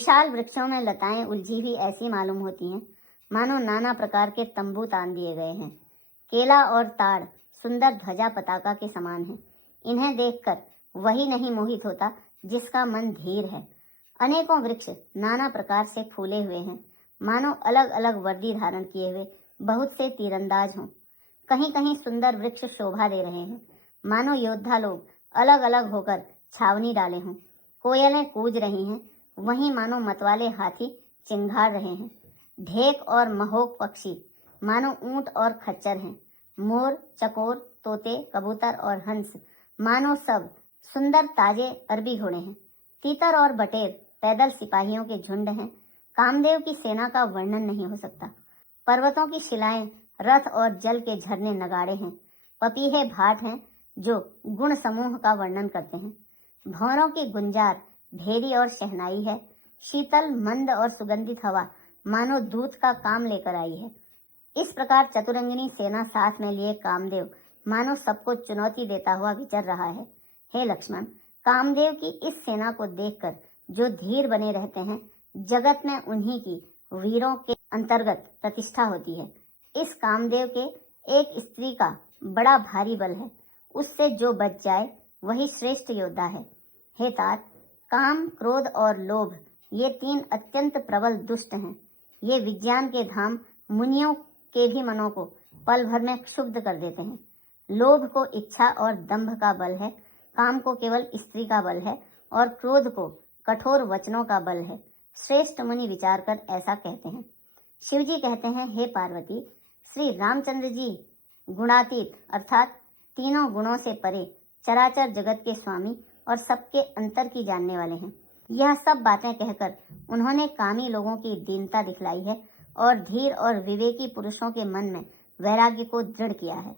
विशाल वृक्षों में लताएं उलझी हुई ऐसी मालूम होती हैं मानो नाना प्रकार के तंबू तान दिए गए हैं। केला और ताड़ सुंदर ध्वजा पताका के समान है। इन्हें देखकर वही नहीं मोहित होता जिसका मन धीर है। अनेकों वृक्ष नाना प्रकार से फूले हुए हैं, मानो अलग अलग वर्दी धारण किए हुए बहुत से तीरंदाज हों। कहीं कहीं सुंदर वृक्ष शोभा दे रहे हैं, मानो योद्धा लोग अलग अलग होकर छावनी डाले हों। कोयलें कूज रही हैं, वहीं मानो मतवाले हाथी चिंघाड़ रहे हैं। ढेक और महोक पक्षी मानो ऊंट और खच्चर हैं। मोर, चकोर, तोते, कबूतर और हंस मानो सब सुंदर ताजे अरबी घोड़े हैं। तीतर और बटेर पैदल सिपाहियों के झुंड हैं। कामदेव की सेना का वर्णन नहीं हो सकता। पर्वतों की शिलाएं रथ और जल के झरने नगाड़े हैं। पपीहे भाट हैं जो गुण समूह का वर्णन करते हैं। भंवरों की गुंजार भेरी और शहनाई है। शीतल, मंद और सुगंधित हवा मानो दूत का काम लेकर आई है। इस प्रकार चतुरंगिनी सेना साथ में लिए कामदेव मानो सबको चुनौती देता हुआ विचर रहा है। हे लक्ष्मण, कामदेव की इस सेना को देखकर जो धीर बने रहते हैं, जगत में उन्हीं की वीरों के अंतर्गत प्रतिष्ठा होती है। इस कामदेव के एक स्त्री का बड़ा भारी बल है, उससे जो बच जाए वही श्रेष्ठ योद्धा है। हे तात, काम, क्रोध और लोभ ये तीन अत्यंत प्रबल दुष्ट हैं। ये विज्ञान के धाम मुनियों के भी मनों को पल भर में क्षुब्ध कर देते हैं। लोभ को इच्छा और दंभ का बल है, काम को केवल स्त्री का बल है और क्रोध को कठोर वचनों का बल है। श्रेष्ठ मुनि विचार कर ऐसा कहते हैं। शिव जी कहते हैं, हे पार्वती, श्री रामचंद्र जी गुणातीत अर्थात तीनों गुणों से परे चराचर जगत के स्वामी और सबके अंतर की जानने वाले हैं। यह सब बातें कहकर उन्होंने कामी लोगों की दीनता दिखलाई है और धीर और विवेकी पुरुषों के मन में वैराग्य को दृढ़ किया है।